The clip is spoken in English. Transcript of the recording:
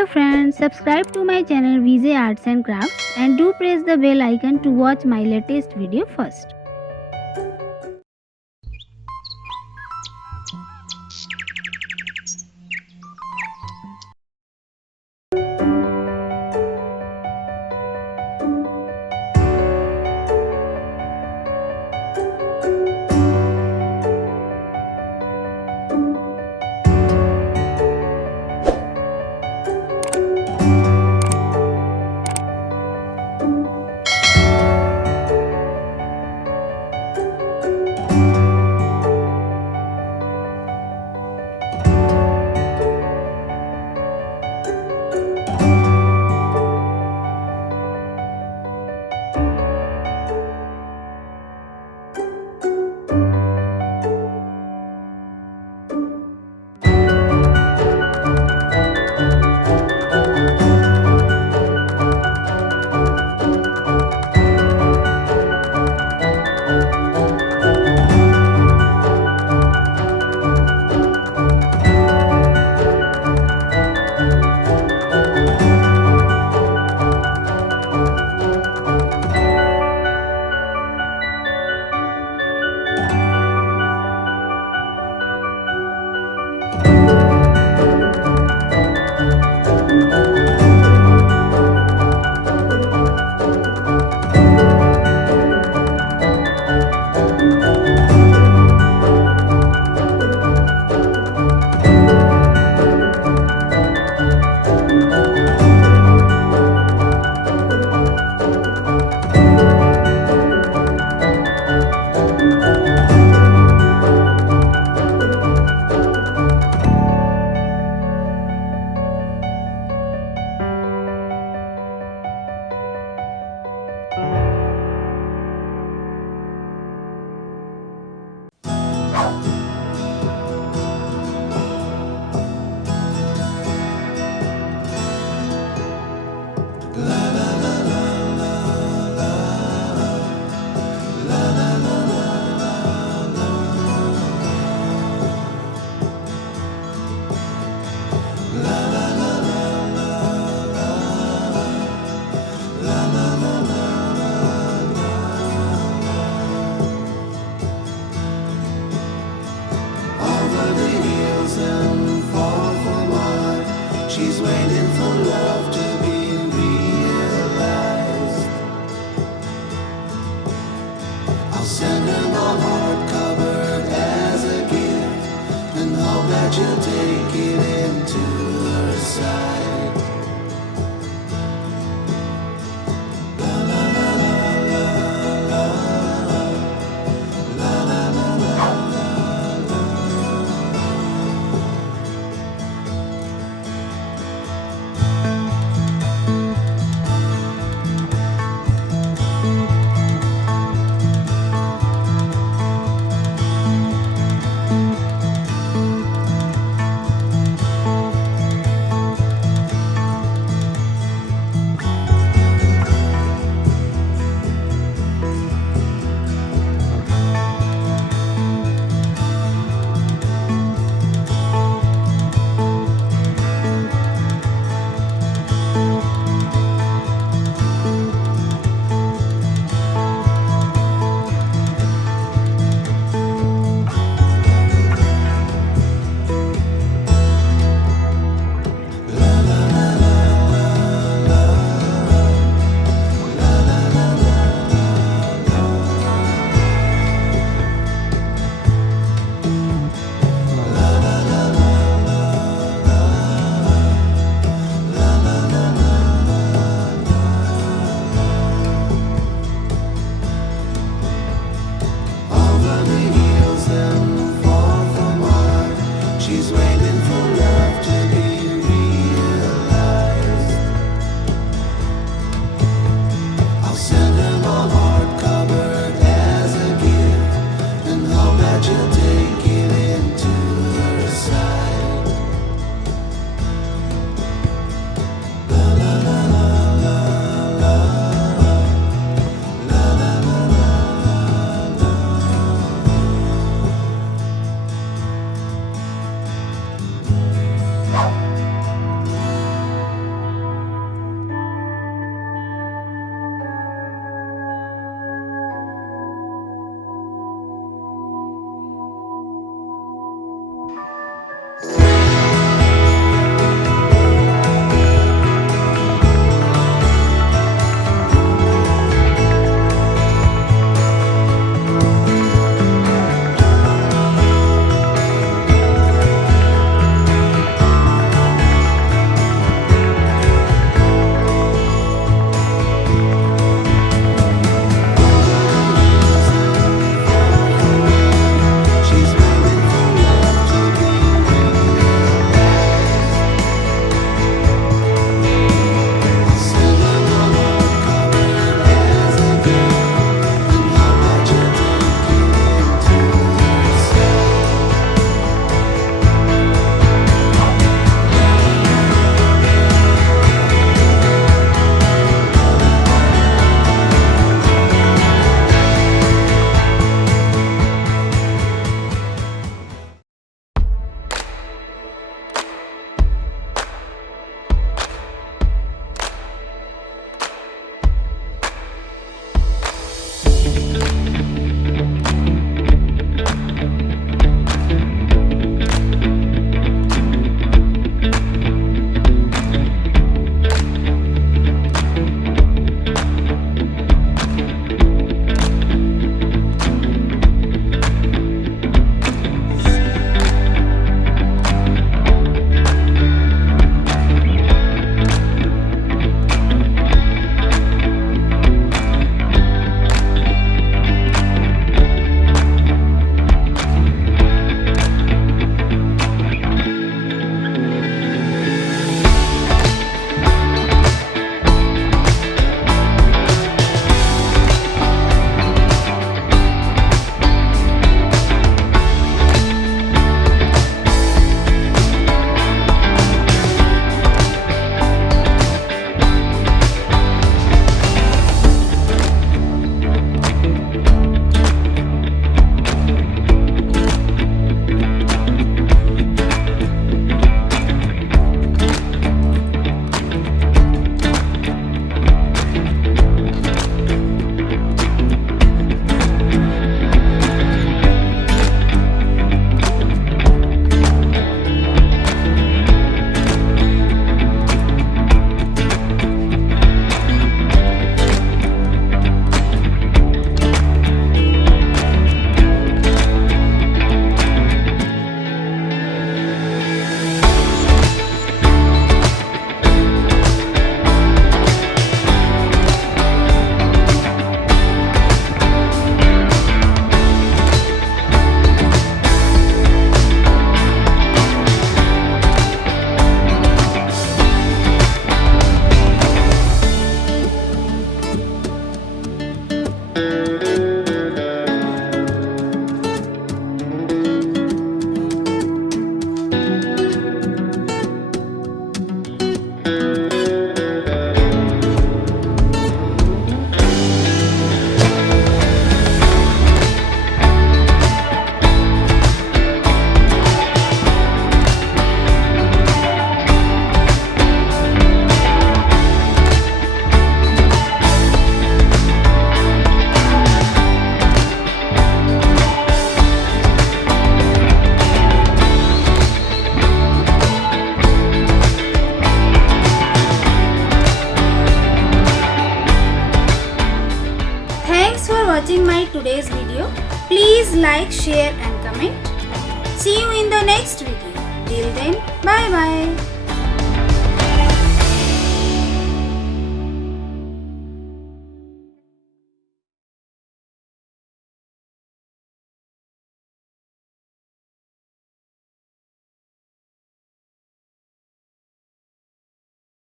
Hello friends, subscribe to my channel VJ Arts and Crafts and do press the bell icon to watch my latest video first. She's waiting for love to be realized. I'll send her my heart covered as a gift and hope that you'll take it into her side. La la la la la la la la la la la. She's waiting for love to be realized. I'll send her my heart covered as a gift and hope that you'll take it into her side. La la la la la la la la la la la. watching my today's video. Please like, share and comment. See you in the next video. Till then, bye bye.